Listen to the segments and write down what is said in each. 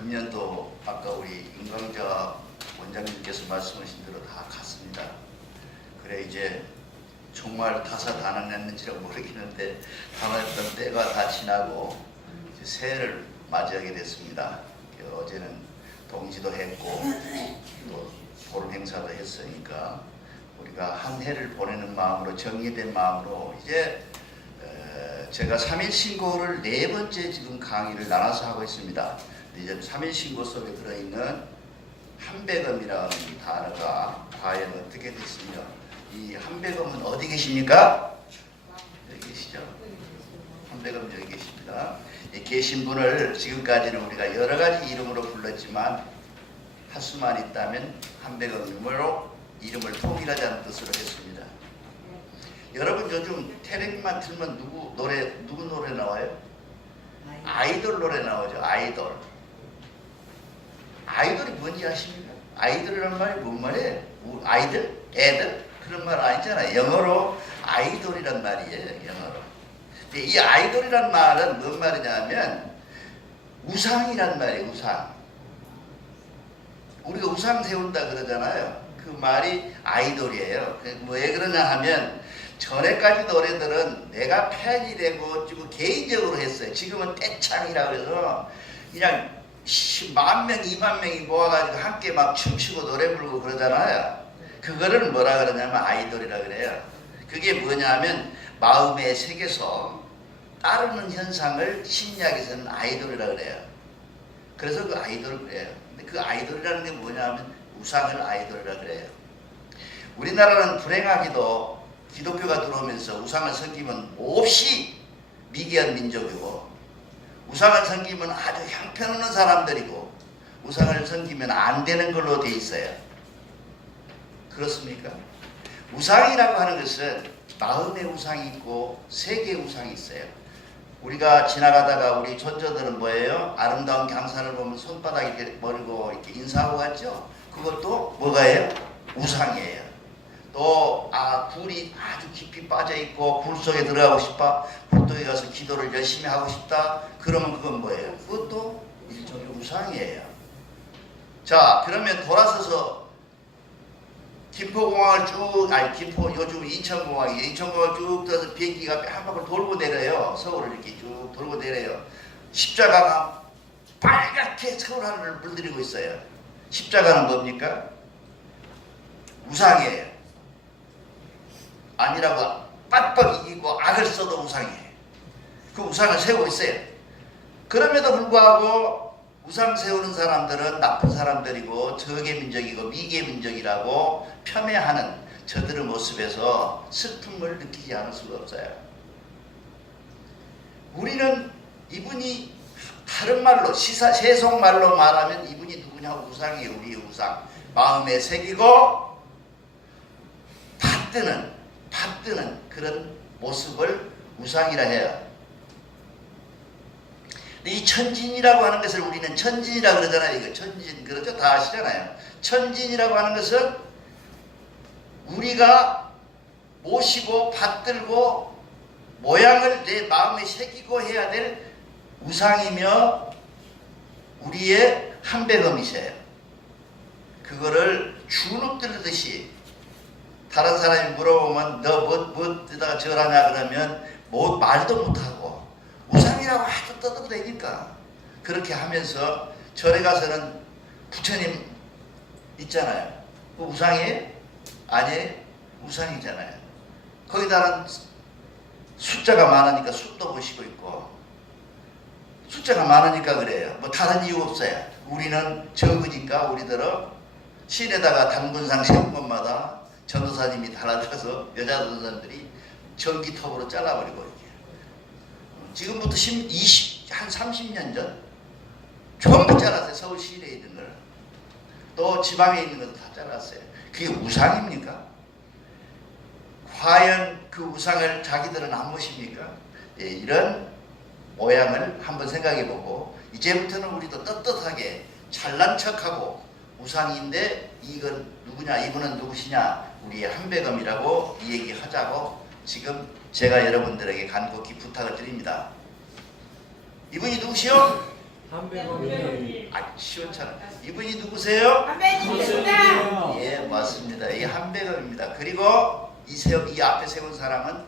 금년도 아까 우리 임광자 원장님께서 말씀하신 대로 다 갔습니다. 그래 이제 정말 다사다난했는지는 모르겠는데 다녔던 때가 다 지나고 이제 새해를 맞이하게 됐습니다. 어제는 동지도 했고 또 보름 행사도 했으니까 우리가 한 해를 보내는 마음으로 정리된 마음으로 이제 제가 3일 신고를 4번째 지금 강의를 나눠서 하고 있습니다. 이제 3일 신고 속에 들어있는 한배검이라는 단어가 과연 어떻게 됐으며 이 한배검은 어디 계십니까? 여기 계시죠? 한배검 여기 계십니다. 이 계신 분을 지금까지는 우리가 여러 가지 이름으로 불렀지만 할 수만 있다면 한배검으로 이름을 통일하자는 뜻으로 했습니다. 여러분 요즘 텔레비만 틀면 누구 노래 나와요? 아이돌 노래 나오죠. 아이돌. 아이돌이 뭔지 아십니까? 아이돌이란 말이 뭔 말이에요? 아이들? 애들? 그런 말 아니잖아요. 영어로 아이돌이란 말이에요. 영어로. 근데 이 아이돌이란 말은 뭔 말이냐면 우상이란 말이에요. 우상. 우리가 우상 세운다 그러잖아요. 그 말이 아이돌이에요. 왜 그러냐 하면 전에까지 노래들은 내가 팬이 되고 지금 개인적으로 했어요. 지금은 떼창이라고 해서 그냥 10,000명, 20,000명이 모아가지고 함께 막 춤추고 노래 부르고 그러잖아요. 그거를 뭐라 그러냐면 아이돌이라 그래요. 그게 뭐냐면 마음의 세계에서 따르는 현상을 심리학에서는 아이돌이라 그래요. 그래서 그 아이돌을 그래요. 근데 그 아이돌이라는 게 뭐냐면 우상을 아이돌이라 그래요. 우리나라는 불행하기도 기독교가 들어오면서 우상을 섬기면 몹시 미개한 민족이고 우상을 섬기면 아주 형편없는 사람들이고 우상을 섬기면 안 되는 걸로 돼 있어요. 그렇습니까? 우상이라고 하는 것은 마음의 우상이 있고 세계의 우상이 있어요. 우리가 지나가다가 우리 존저들은 뭐예요? 아름다운 강산을 보면 손바닥 이렇게 머리고 이렇게 인사하고 갔죠? 그것도 뭐가예요? 우상이에요. 또 불이 아주 깊이 빠져 있고 불 속에 들어가고 싶다. 불독에 가서 기도를 열심히 하고 싶다. 그러면 그건 뭐예요? 그것도 일종의 우상이에요. 자, 그러면 돌아서서 김포공항을 요즘 인천공항이에요. 인천공항을 쭉 들어서 비행기가 한 바퀴 돌고 내려요. 서울을 이렇게 쭉 돌고 내려요. 십자가가 빨갛게 서울 하늘을 물들이고 있어요. 십자가는 뭡니까? 우상이에요. 아니라고 빡빡 이기고 악을 써도 우상이에요. 그 우상을 세우고 있어요. 그럼에도 불구하고 우상 세우는 사람들은 나쁜 사람들이고 적의 민족이고 미개의 민족이라고 폄훼하는 저들의 모습에서 슬픔을 느끼지 않을 수가 없어요. 우리는 이분이 다른 말로 세속말로 말하면 이분이 누구냐고 우상이에요. 우리의 우상. 마음에 새기고 받드는 그런 모습을 우상이라 해요. 이 천진이라고 하는 것을 우리는 천진이라고 그러잖아요. 이거 천진 그렇죠? 다 아시잖아요. 천진이라고 하는 것은 우리가 모시고 받들고 모양을 내 마음에 새기고 해야 될 우상이며 우리의 한배검이세요. 그거를 주눅들듯이 다른 사람이 물어보면 너 뭐 뜨다가 절하냐 그러면 뭐 말도 못하고 우상이라고 하도 떠들어대니까 그렇게 하면서 절에 가서는 부처님 있잖아요. 그 우상이에요? 아니에요? 우상이잖아요. 거기다는 숫자가 많으니까 숫도 보시고 있고 숫자가 많으니까 그래요. 뭐 다른 이유 없어요. 우리는 적으니까 우리들은 시내다가 단군상 세운 것마다 전도사님이 달아들어서 여자 전도사님들이 전기톱으로 잘라버리고 이렇게. 지금부터 한 30년 전 전부 잘랐어요. 서울 시내에 있는 걸. 또 지방에 있는 것도 다 잘랐어요. 그게 우상입니까? 과연 그 우상을 자기들은 안 모십니까? 예, 이런 모양을 한번 생각해보고 이제부터는 우리도 떳떳하게 잘난 척하고 우상인데 이건 누구냐 이분은 누구시냐 우리의 한배검이라고 이 얘기 하자고 지금 제가 여러분들에게 간곡히 부탁을 드립니다. 이분이 누구시오? 한배검님. 아, 시원찮아. 이분이 누구세요? 한배님입니다. 예, 맞습니다. 이게 한배검입니다. 그리고 이 앞에 세운 사람은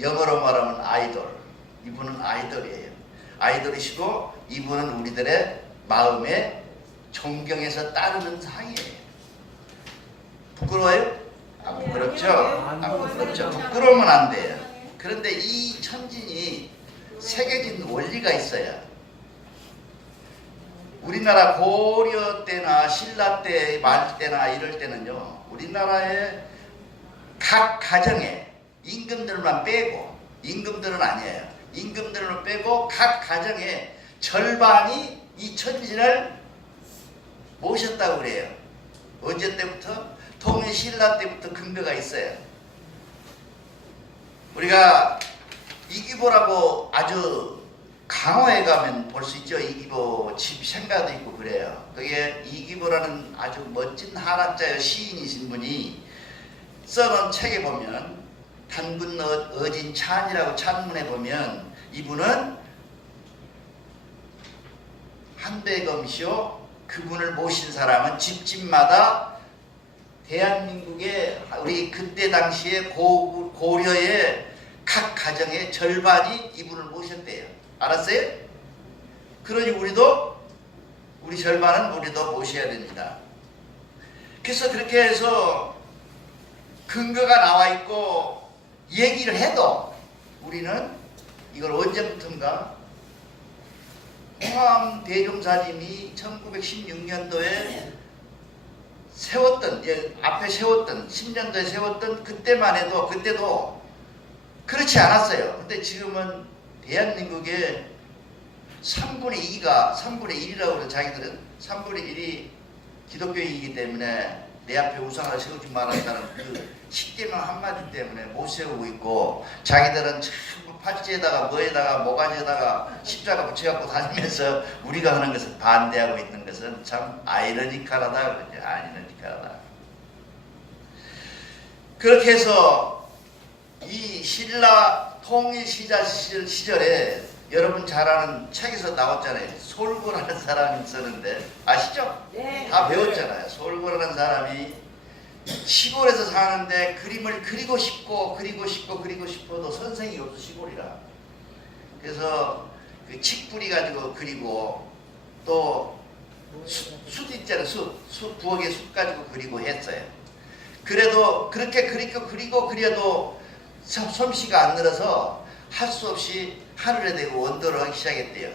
영어로 말하면 아이돌. 이분은 아이돌이에요. 아이돌이시고 이분은 우리들의 마음에 존경해서 따르는 상이에요. 부끄러워요? 안 부끄럽죠? 안 부끄럽죠? 부끄러우면 안 돼요. 그런데 이 천진이 새겨진 원리가 있어요. 우리나라 고려 때나 신라 때, 말 때나 이럴 때는요, 우리나라의 각 가정에 임금들만 빼고, 임금들은 아니에요. 임금들을 빼고 각 가정에 절반이 이 천진을 모셨다고 그래요. 언제 때부터? 통일 신라 때부터 근거가 있어요. 우리가 이기보라고 아주 강화에 가면 볼 수 있죠. 이기보 집 생가도 있고 그래요. 그게 이기보라는 아주 멋진 한학자여 시인이신 분이 써놓은 책에 보면 단군 어진 찬이라고 찬문에 보면 이분은 한배검이시오. 그분을 모신 사람은 집집마다 대한민국의 우리 그때 당시에 고려의 각 가정의 절반이 이분을 모셨대요. 알았어요? 그러니 우리 절반은 우리도 모셔야 됩니다. 그래서 그렇게 해서 근거가 나와 있고 얘기를 해도 우리는 이걸 언제부턴가 홍암 대종사님이 1916년도에 세웠던, 앞에 세웠던, 10년도에 세웠던 그때만 해도, 그때도 그렇지 않았어요. 근데 지금은 대한민국의 3분의 2가, 3분의 1이라고 해서 자기들은 3분의 1이 기독교이기 때문에 내 앞에 우상을 세우지 말았다는 그 십계명 한마디 때문에 못 세우고 있고, 자기들은 전부 팔찌에다가 뭐에다가 모가지에다가 십자가 붙여갖고 다니면서 우리가 하는 것을 반대하고 있는 것은 참 아이러니컬하다 그러죠. 아이러니컬하다. 그렇게 해서 이 신라 통일 시절에 여러분 잘 아는 책에서 나왔잖아요. 솔고라는 사람이 있었는데 아시죠? 네. 다 배웠잖아요. 솔고라는 사람이 시골에서 사는데 그림을 그리고 싶어도 선생이 없어 시골이라. 그래서 그 칡뿌리 가지고 그리고 또 숯 있잖아요. 숯 부엌에 숯 가지고 그리고 했어요. 그래도 그렇게 그리고 그려도 솜씨가 안 늘어서 할 수 없이 하늘에 대고 원도를 하기 시작했대요.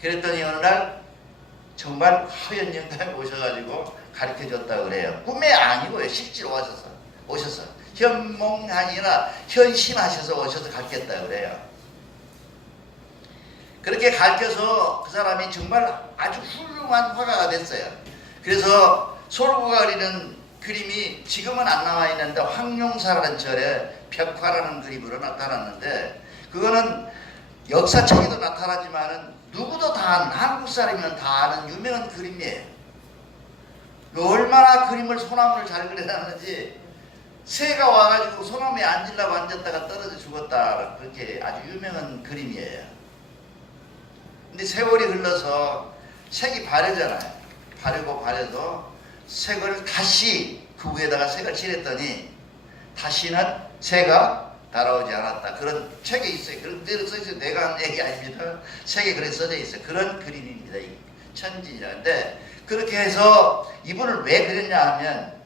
그랬더니 어느 날 정말 허연 영감이 오셔가지고 가르쳐줬다고 그래요. 꿈에 아니고요. 실제로 오셔서 현몽 아니라 현심하셔서 오셔서 가르쳤다고 그래요. 그렇게 가르쳐서 그 사람이 정말 아주 훌륭한 화가가 됐어요. 그래서 솔고가 그리는 그림이 지금은 안 나와 있는데 황룡사라는 절에 벽화라는 그림으로 나타났는데, 그거는 역사책에도 나타나지만은 누구도 다 아는, 한국 사람이면 다 아는 유명한 그림이에요. 얼마나 그림을 소나무를 잘 그려놨는지, 새가 와가지고 소나무에 앉으려고 앉았다가 떨어져 죽었다, 그렇게 아주 유명한 그림이에요. 근데 세월이 흘러서 색이 바래잖아요. 바래서 색을 다시 그 위에다가 색을 칠했더니 다시는 새가 날아오지 않았다. 그런 책에 있어요. 그런 데로 써있어요. 내가 한 얘기 아닙니다. 책에 그렇게 써져 있어요. 그런 그림입니다. 이 천진이라는데, 그렇게 해서 이분을 왜 그렸냐 하면,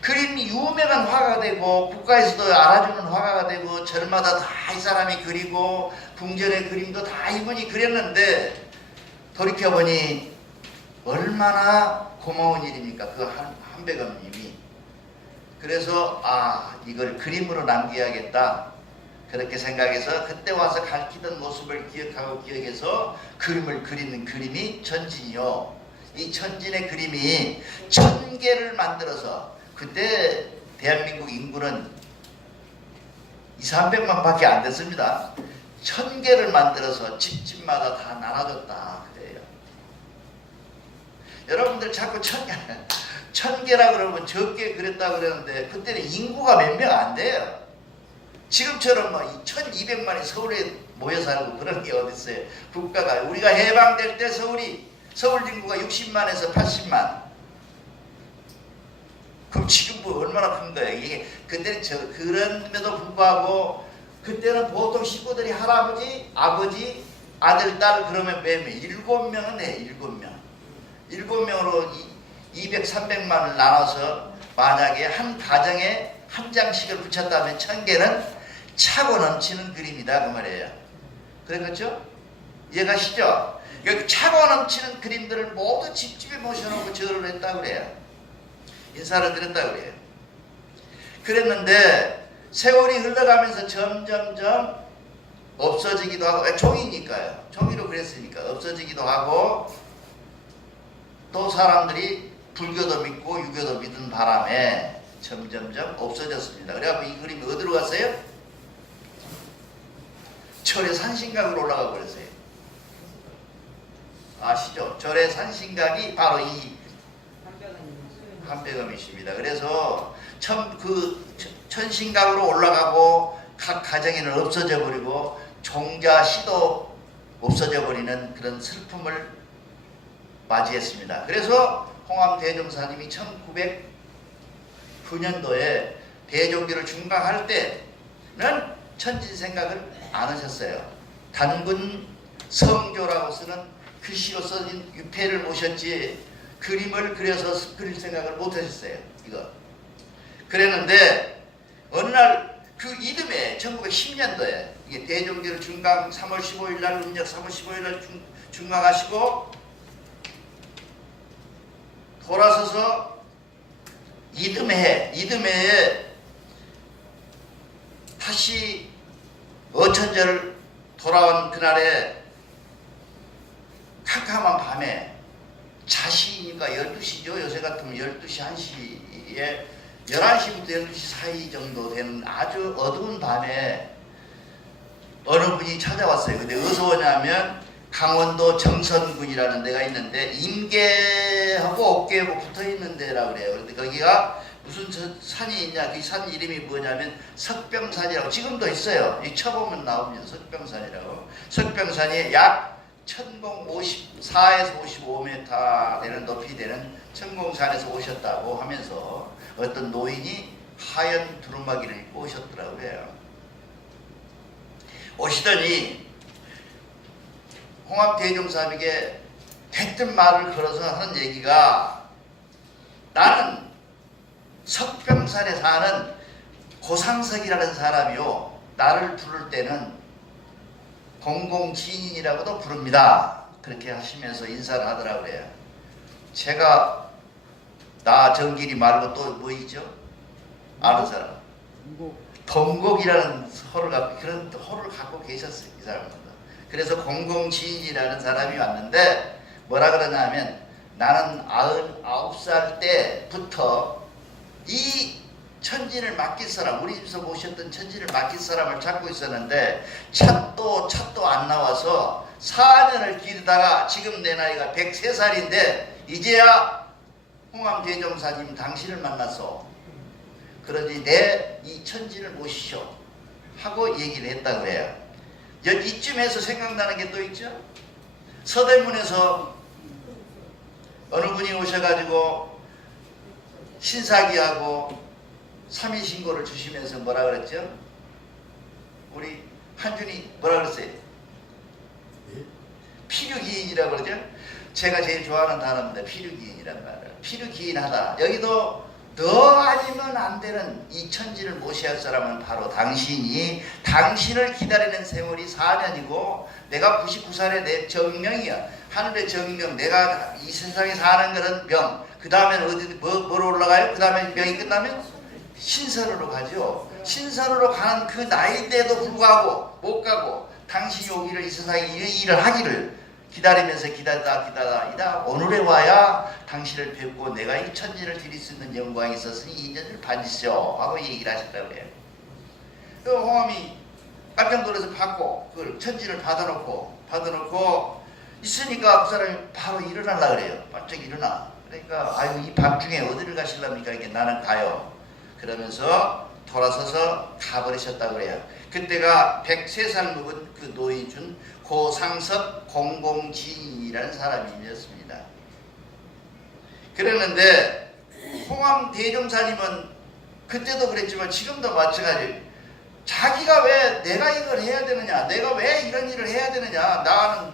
그림이 유명한 화가가 되고 국가에서도 알아주는 화가가 되고 절마다 다 이 사람이 그리고 궁전의 그림도 다 이분이 그렸는데, 돌이켜보니 얼마나 고마운 일입니까? 그 한배검님이. 그래서 이걸 그림으로 남겨야겠다 그렇게 생각해서 그때 와서 가르치던 모습을 기억해서 그림을 그리는 그림이 천진이요. 이 천진의 그림이 1000개를 만들어서, 그때 대한민국 인구는 200~300만 밖에 안 됐습니다. 1000개를 만들어서 집집마다 다 나눠줬다 그래요. 여러분들 자꾸 1000개라 그러면 적게 그랬다 그러는데, 그때는 인구가 몇 명 안 돼요. 지금처럼 1200만이 서울에 모여 살고 그런 게 어디 있어요. 국가가 우리가 해방될 때 서울 인구가 60만에서 80만. 그럼 지금 뭐 얼마나 큰 거예요. 이게 그때는 그런데도 불구하고 그때는 보통 식구들이 할아버지, 아버지, 아들, 딸 그러면 몇 명? 7명은 해. 7명. 7명으로 200, 300만을 나눠서 만약에 한 가정에 한 장씩을 붙였다면 1000개는 차고 넘치는 그림이다 그 말이에요. 그렇죠? 이해가시죠? 여기 차고 넘치는 그림들을 모두 집집에 모셔놓고 절을 했다고 그래요. 인사를 드렸다고 그래요. 그랬는데 세월이 흘러가면서 점점점 없어지기도 하고, 왜? 종이니까요. 종이로 그랬으니까 없어지기도 하고, 또 사람들이 불교도 믿고 유교도 믿은 바람에 점점점 없어졌습니다. 그래갖고 이 그림이 어디로 갔어요? 절의 산신각으로 올라가 버렸어요. 아시죠? 절의 산신각이 바로 이 한백음이십니다. 그래서 천신각으로 올라가고 각 가정에는 없어져 버리고 종자 시도 없어져 버리는 그런 슬픔을 맞이했습니다. 그래서 홍암 대종사님이 1909년도에 대종기를 중강할 때는 천진 생각을 안 하셨어요. 단군 성조라고 쓰는 글씨로 써진 유패를 모셨지 그림을 그려서 그릴 생각을 못 하셨어요. 이거. 그랬는데 어느 날 그 이듬해 1910년도에 이게 대종기를 중강 3월 15일 날 음력 3월 15일 날 중강하시고 돌아서서 이듬해에 다시 어천절 돌아온 그날에 캄캄한 밤에 자시니까 12시죠. 요새 같으면 12시 1시에 11시부터 12시 사이 정도 되는 아주 어두운 밤에 어느 분이 찾아왔어요. 근데 어디서 오냐면 강원도 정선군이라는 데가 있는데 임계하고 옥계하고 붙어있는 데라고 그래요. 그런데 거기가 무슨 산이 있냐, 그 산 이름이 뭐냐면 석병산이라고 지금도 있어요. 이 쳐보면 나옵니다. 석병산이라고. 석병산이 약 1054에서 55m 되는 높이 되는 천공산에서 오셨다고 하면서 어떤 노인이 하얀 두루마기를 입고 오셨더라고요. 오시더니 홍합대종사님에게 대뜸 말을 걸어서 하는 얘기가 나는 석병산에 사는 고상석이라는 사람이요. 나를 부를 때는 공공지인이라고도 부릅니다. 그렇게 하시면서 인사를 하더라고 그래요. 제가 나 정길이 말고 또 뭐 있죠? 아는 사람. 동곡이라는 호를 갖고 그런 호를 갖고 계셨어요. 이 사람은. 그래서 공공지인이라는 사람이 왔는데 뭐라 그러냐면 나는 99살 때부터 이 천진을 맡길 사람, 우리 집에서 모셨던 천진을 맡길 사람을 찾고 있었는데 찾도 안 나와서 4년을 기르다가 지금 내 나이가 103살인데 이제야 홍암대종사님 당신을 만나서 그러니 내 이 천진을 모시쇼 하고 얘기를 했다고 그래요. 이쯤에서 생각나는 게 또 있죠. 서대문에서 어느 분이 오셔가지고 신사기하고 3인 신고를 주시면서 뭐라 그랬죠? 우리 한준이 뭐라 그랬어요? 필유기인이라고 그러죠? 제가 제일 좋아하는 단어입니다. 필유기인이라는 말을. 필유기인하다. 여기도 너 아니면 안 되는 이 천지를 모셔야 할 사람은 바로 당신이 당신을 기다리는 세월이 4년이고 내가 99살의 내 정명이야. 하늘의 정명. 내가 이 세상에 사는 거는 명. 그 다음에는 어디 뭐로 올라가요? 그 다음에 명이 끝나면 신선으로 가죠. 신선으로 가는 그 나이대에도 불구하고 못 가고 당신이 오기를 이 세상에 이 일을 하기를 기다리면서 기다리다 오늘에 와야 당신을 뵙고 내가 이 천지를 드릴 수 있는 영광이 있었으니 이 인연을 받으시오 하고 얘기를 하셨다고 그래요. 그 홍암이 깜짝 놀라서 받고 그 천지를 받아놓고 있으니까 그 사람이 바로 일어나려고 그래요. 바짝 일어나. 그러니까 아유 이 밤중에 어디를 가실랍니까? 이렇게 나는 가요. 그러면서 돌아서서 가버리셨다고 그래요. 그때가 103살 먹은 그 노이준 고상섭 공공지인이라는 사람이었습니다. 그랬는데 홍암 대종사님은 그때도 그랬지만 지금도 마찬가지. 자기가 왜 내가 이걸 해야 되느냐, 내가 왜 이런 일을 해야 되느냐, 나는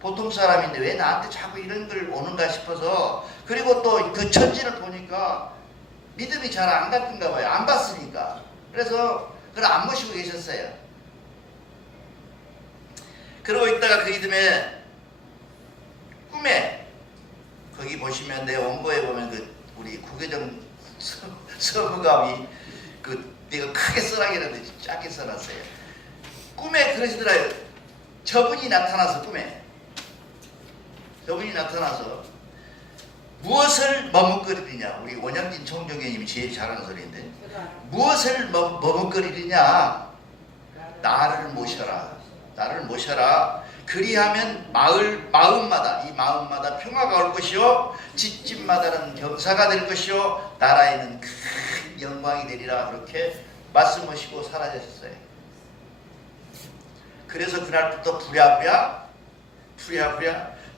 보통 사람인데 왜 나한테 자꾸 이런 걸 오는가 싶어서, 그리고 또 그 천진을 보니까 믿음이 잘 안 갔던가 봐요. 안 봤으니까. 그래서 그걸 안 모시고 계셨어요. 그러고 있다가 그 이듬해 꿈에, 거기 보시면 내 원고에 보면 그 우리 구계정 서무감이 내가 크게 써라기는데 작게 써놨어요. 꿈에 그러시더라고요. 저분이 나타나서, 꿈에 저분이 나타나서 무엇을 머뭇거리느냐, 우리 원영진 총정교님이 제일 잘하는 소리인데, 무엇을 머뭇거리느냐, 나를 모셔라, 나를 모셔라. 그리하면 마음마다, 이 마음마다 평화가 올 것이요, 집집마다는 경사가 될 것이요, 나라에는 큰 영광이 되리라. 그렇게 말씀하시고 사라졌어요. 그래서 그날부터 부랴부랴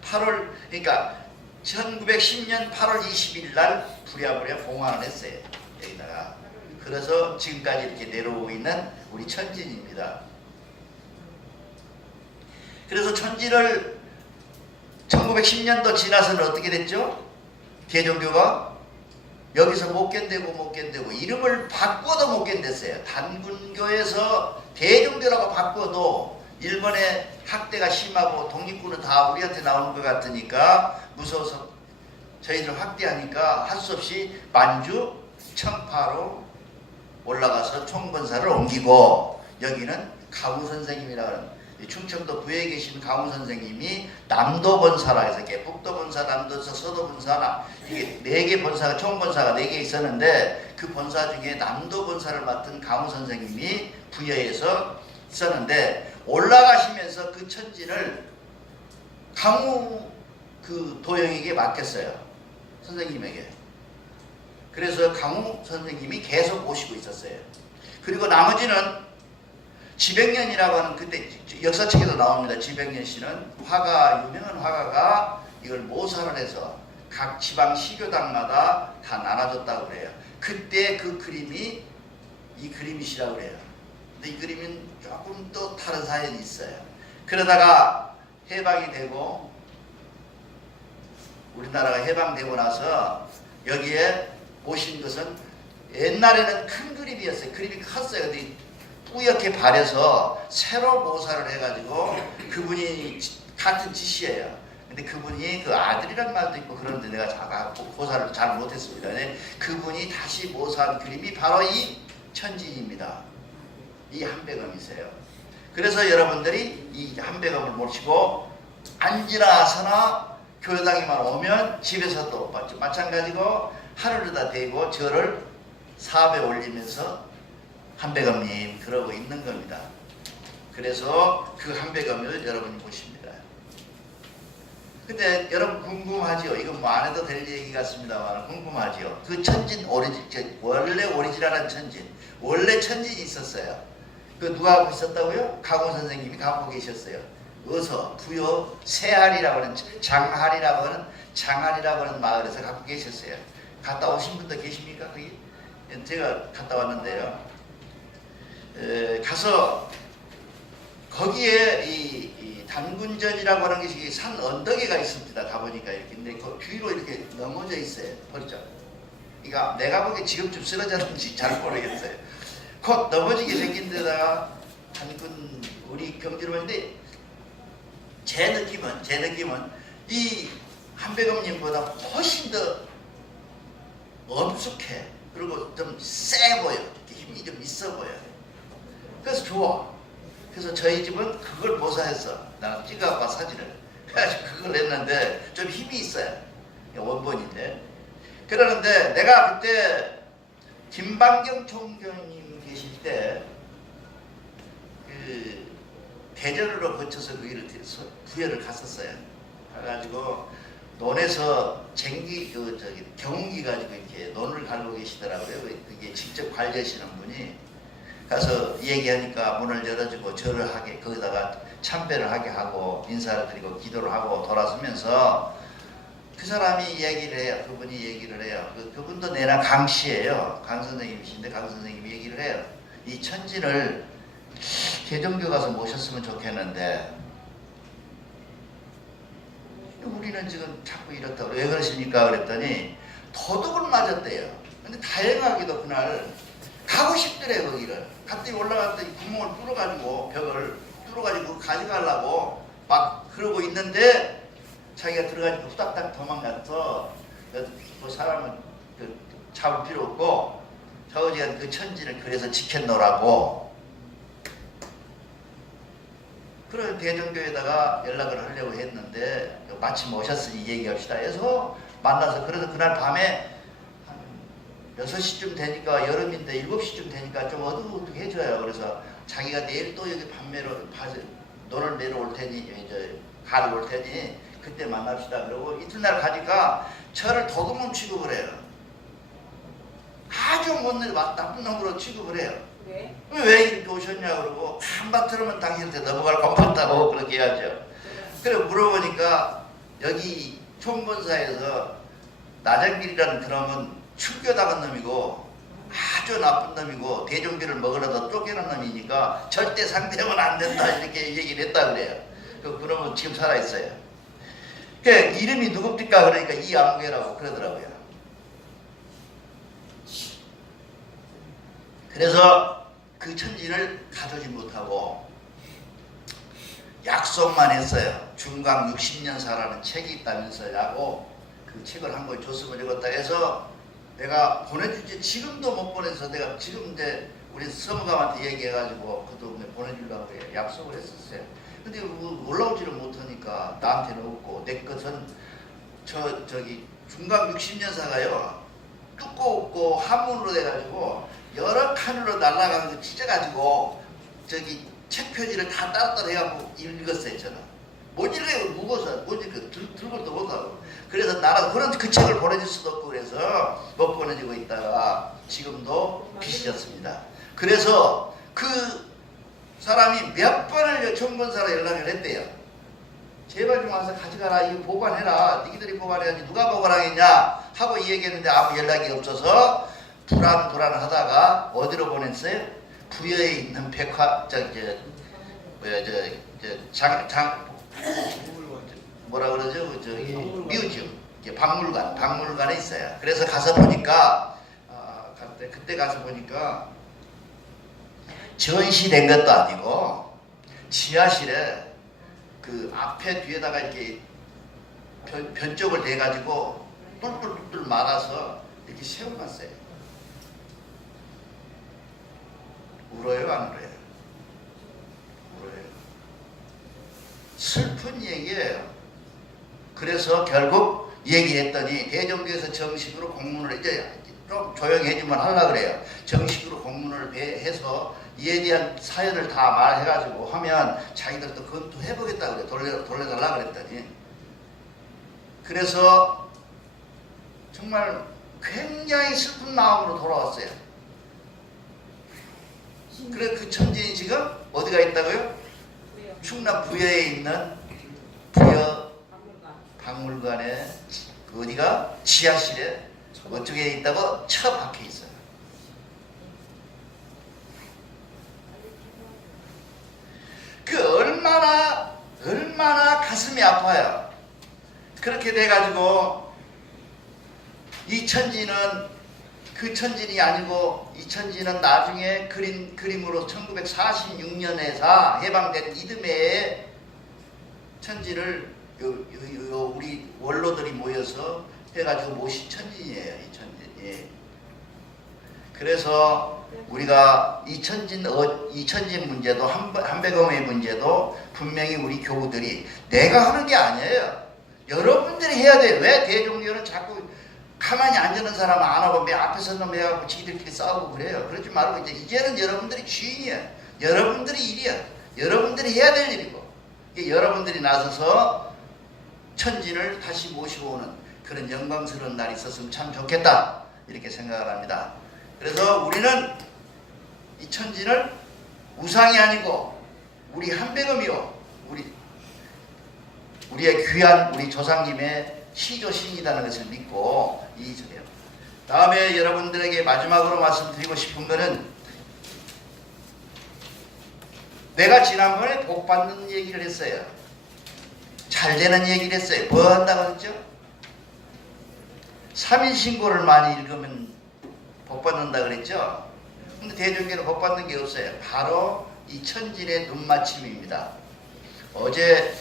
8월, 그러니까 1910년 8월 20일 날 부랴부랴 봉안을 했어요. 여기다가. 그래서 지금까지 이렇게 내려오고 있는 우리 천진입니다. 그래서 천진을 1910년도 지나서는 어떻게 됐죠? 대종교가 여기서 못 견디고 이름을 바꿔도 못 견뎠어요. 단군교에서 대종교라고 바꿔도 일본의 학대가 심하고 독립군은 다 우리한테 나오는 것 같으니까 무서워서 저희들 확대하니까 할 수 없이 만주 청파로 올라가서 총본사를 옮기고, 여기는 가무 선생님이라고 하는, 충청도 부에 계신 가무 선생님이 남도 본사라 해서, 북도 본사, 남도 본사, 서도 본사, 이게 4개 본사가, 총본사가 4개 있었는데 그 본사 중에 남도 본사를 맡은 가무 선생님이 부여에서 있었는데, 올라가시면서 그 천진을 가무 그 도영에게 맡겼어요. 선생님에게. 그래서 가무 선생님이 계속 모시고 있었어요. 그리고 나머지는 지백년이라고 하는, 그때 역사책에도 나옵니다. 지백년 씨는 유명한 화가가 이걸 모사를 해서 각 지방 시교당마다 다 나눠줬다고 그래요. 그때 그 그림이 이 그림이시라고 그래요. 근데 이 그림은 조금 또 다른 사연이 있어요. 그러다가 해방이 되고, 우리나라가 해방되고 나서 여기에 오신 것은, 옛날에는 큰 그림이었어요. 그림이 컸어요. 근데 뿌옇게 발해서 새로 모사를 해가지고, 그분이 같은 짓이에요. 근데 그분이 그 아들이란 말도 있고 그런데 내가 고사를 잘 못했습니다. 근데 그분이 다시 모사한 그림이 바로 이 천진입니다. 이 한백엄이세요. 그래서 여러분들이 이 한백엄을 모시고 앉으나 서나 교회당에만 오면 집에서도 마찬가지고 하늘에다 대고 절을 사업에 올리면서 한백엄님 그러고 있는 겁니다. 그래서 그 한백엄을 여러분이 보십니다. 근데 여러분 궁금하죠? 이건 뭐 안 해도 될 얘기 같습니다만 궁금하죠? 그 천진 원래 오리지널한 천진, 원래 천진이 있었어요. 그 누가 하고 있었다고요? 가공 선생님이 갖고 계셨어요. 어서 부여 세할이라고 하는, 장할이라고 하는 마을에서 갖고 계셨어요. 갔다 오신 분도 계십니까? 거기? 제가 갔다 왔는데요. 가서 거기에 이 단군전이라고 하는 것이 산 언덕에가 있습니다. 가보니까 이렇게. 근데 그 뒤로 이렇게 넘어져 있어요. 버리죠. 그러니까 내가 보기에 지금쯤 쓰러졌는지 잘 모르겠어요. 곧 넘어지게 생긴 데다가 단군 우리 경지로 봤는데, 제 느낌은 이 한백엄님보다 훨씬 더 엄숙해. 그리고 좀 세 보여. 힘이 좀 있어 보여. 그래서 좋아. 그래서 저희 집은 그걸 모사해서 나는 찍어봐 사진을 해가지고 그걸 냈는데 좀 힘이 있어요. 원본인데. 그러는데 내가 그때 김방경 총경님 계실 때 그 대전으로 거쳐서 그 일을 부여를 갔었어요. 그래가지고 논에서 경운기 가지고 이렇게 논을 갈고 계시더라고요. 그게 직접 관리하시는 분이 가서 얘기하니까 문을 열어주고 절을 하게 거기다가 참배를 하게 하고 인사를 드리고 기도를 하고 돌아서면서 그 사람이 얘기를 해요. 그분이 얘기를 해요. 그분도 내나 강씨예요. 강 선생님이신데 강 선생님이 얘기를 해요. 이 천진을 개종교 가서 모셨으면 좋겠는데 우리는 지금 자꾸 이렇다고 왜 그러십니까? 그랬더니 도둑을 맞았대요. 근데 다행하게도 그날 가고 싶더래요. 거기를 갔더니 올라갔더니 구멍을 뚫어가지고 벽을 뚫어가지고 가져가려고 막 그러고 있는데 자기가 들어가지고 후닥닥 도망가서 그 사람은 잡을 필요 없고 저지간 그 천진을 그래서 지켜놓으라고 그런 대종교에다가 연락을 하려고 했는데 마침 오셨으니 얘기합시다 해서 만나서 그래서 그날 밤에 한 6시쯤 되니까 여름인데 7시쯤 되니까 좀 어둑어둑해져요. 그래서 자기가 내일 또 여기 논을 내려올 테니 이제 가를 올 테니 그때 만납시다. 그러고 이튿날 가니까 저를 도둑놈 취급을 해요. 아주 못된 나쁜 놈으로 취급을 해요. 왜 이렇게 오셨냐 그러고 한바트로면 당신한테 넘어갈 겁없다고 그렇게 해야죠. 그래 물어보니까 여기 총본사에서 나정길이라는 그놈은 출교당한 놈이고 아주 나쁜 놈이고 대종교를 먹으려다 쫓겨난 놈이니까 절대 상대하면 안 된다 이렇게 얘기를 했다 그래요. 그놈은 지금 살아있어요. 그 이름이 누굽니까? 그러니까 이암괴라고 그러더라고요. 그래서 그 천진을 가두지 못하고 약속만 했어요. 중강 60년사라는 책이 있다면서 라고 그 책을 한 권 줬으면 되겠다 해서 내가 보내주지 지금도 못 보내서 내가 지금 이제 우리 서무감한테 얘기해가지고 그도 보내주려고 해요. 약속을 했었어요. 근데 올라오지를 못하니까 나한테는 없고 내 것은 저기 중강 60년사가요 두껍고 한문으로 돼가지고 여러 칸으로 날아간 거 찢어가지고 저기 책 표지를 다 따로따로 해갖고 읽었어요. 저는 못 읽어요. 무거워서 못 읽어 들고도 못하고 그래서 나라도 그런 그 책을 보내줄 수도 없고 그래서 못 보내주고 있다가 지금도 빚이졌습니다. 그래서 그 사람이 몇 번을 총본사로 연락을 했대요. 제발 좀 와서 가져가라. 이거 보관해라. 니들이 보관해야지 누가 보관하겠냐 하고 얘기했는데 아무 연락이 없어서 불안하다가 어디로 보냈어요? 부여에 있는 뭐라 그러죠? 저기 뮤지엄, 박물관에 있어요. 그래서 가서 보니까 그때 가서 보니까 전시된 것도 아니고 지하실에 그 앞에 뒤에다가 이렇게 변쪽을 대가지고 뚫뚫뚫 말아서 이렇게 세워놨어요. 울어요, 안 울어요? 울어요. 슬픈 얘기예요. 그래서 결국 얘기했더니 대종교에서 정식으로 공문을 이제 좀 조용히 해주면 하려고 그래요. 정식으로 공문을 해서 이에 대한 사연을 다 말해가지고 하면 자기들도 검토해보겠다고 그래. 돌려달라고 그랬더니 그래서 정말 굉장히 슬픈 마음으로 돌아왔어요. 그래 그 천진이 지금 어디가 있다고요? 충남 부여에 있는 부여 박물관에 어디가 지하실에 어쪽에 있다고 처박혀 있어요. 그 얼마나 가슴이 아파요. 그렇게 돼가지고 이 천지는 그 천진이 아니고 이 천지는 나중에 그림으로 1946년에서 해방된 이듬해에 천지를 우리 원로들이 모여서 해가지고 모신 천진이에요. 이 천진. 예. 그래서 우리가 이 천진 문제도 한백엄의 문제도 분명히 우리 교우들이 내가 하는 게 아니에요. 여러분들이 해야 돼요. 왜 대종교는 자꾸 가만히 앉는 사람 안 하고 맨 앞에 서는 매하고 지들끼리 싸우고 그래요. 그러지 말고 이제는 여러분들이 주인이야. 여러분들이 일이야. 여러분들이 해야 될 일이고 여러분들이 나서서 천진을 다시 모시고 오는 그런 영광스러운 날이 있었으면 참 좋겠다 이렇게 생각을 합니다. 그래서 우리는 이 천진을 우상이 아니고 우리 한백음이요 우리의 귀한 우리 조상님의 시조신이라는 것을 믿고 이해해요. 다음에 여러분들에게 마지막으로 말씀드리고 싶은 것은 내가 지난번에 복 받는 얘기를 했어요. 잘 되는 얘기를 했어요. 뭐 한다고 했죠? 3일신고를 많이 읽으면 복 받는다 그랬죠? 근데 대종교는 복 받는 게 없어요. 바로 이 천진의 눈맞춤입니다. 어제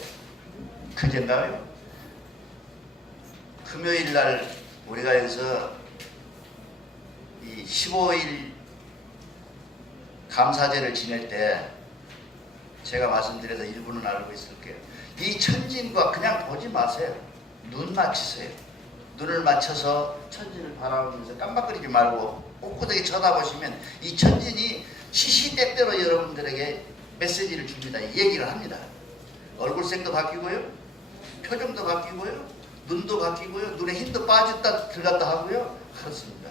그젠가요? 금요일 날 우리가 여기서 이 15일 감사제를 지낼 때 제가 말씀드려서 일부는 알고 있을게요. 이 천진과 그냥 보지 마세요. 눈 맞추세요. 눈을 맞춰서 천진을 바라보면서 깜빡거리지 말고 꼿꼿하게 쳐다보시면 이 천진이 시시때때로 여러분들에게 메시지를 줍니다. 얘기를 합니다. 얼굴색도 바뀌고요. 표정도 바뀌고요. 눈도 바뀌고요. 눈에 힘도 빠졌다 들어갔다 하고요. 그렇습니다.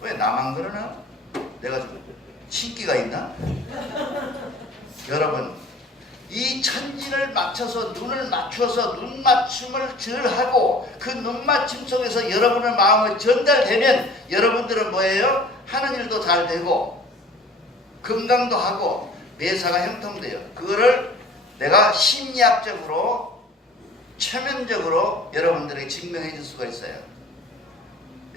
왜 나만 그러나? 내가 좀 신기가 있나? 여러분 이 천진을 맞춰서 눈을 맞춰서 눈맞춤을 절하고 그 눈맞춤 속에서 여러분의 마음을 전달되면 여러분들은 뭐예요? 하는 일도 잘 되고 건강도 하고 매사가 형통돼요. 그거를 내가 심리학적으로 최면적으로 여러분들에게 증명해 줄 수가 있어요.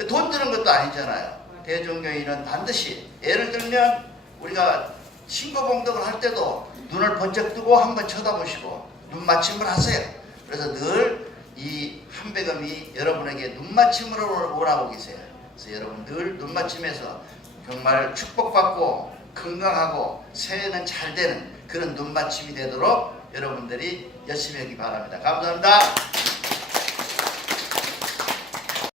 돈 드는 것도 아니잖아요. 대종교인은 반드시 예를 들면 우리가 신고봉독을 할 때도 눈을 번쩍 뜨고 한번 쳐다보시고 눈맞춤을 하세요. 그래서 늘 이 한백음이 여러분에게 눈맞춤으로 원하고 계세요. 그래서 여러분 늘 눈맞춤에서 정말 축복받고 건강하고 새해는 잘 되는 그런 눈맞춤이 되도록 여러분들이 열심히 하기 바랍니다. 감사합니다.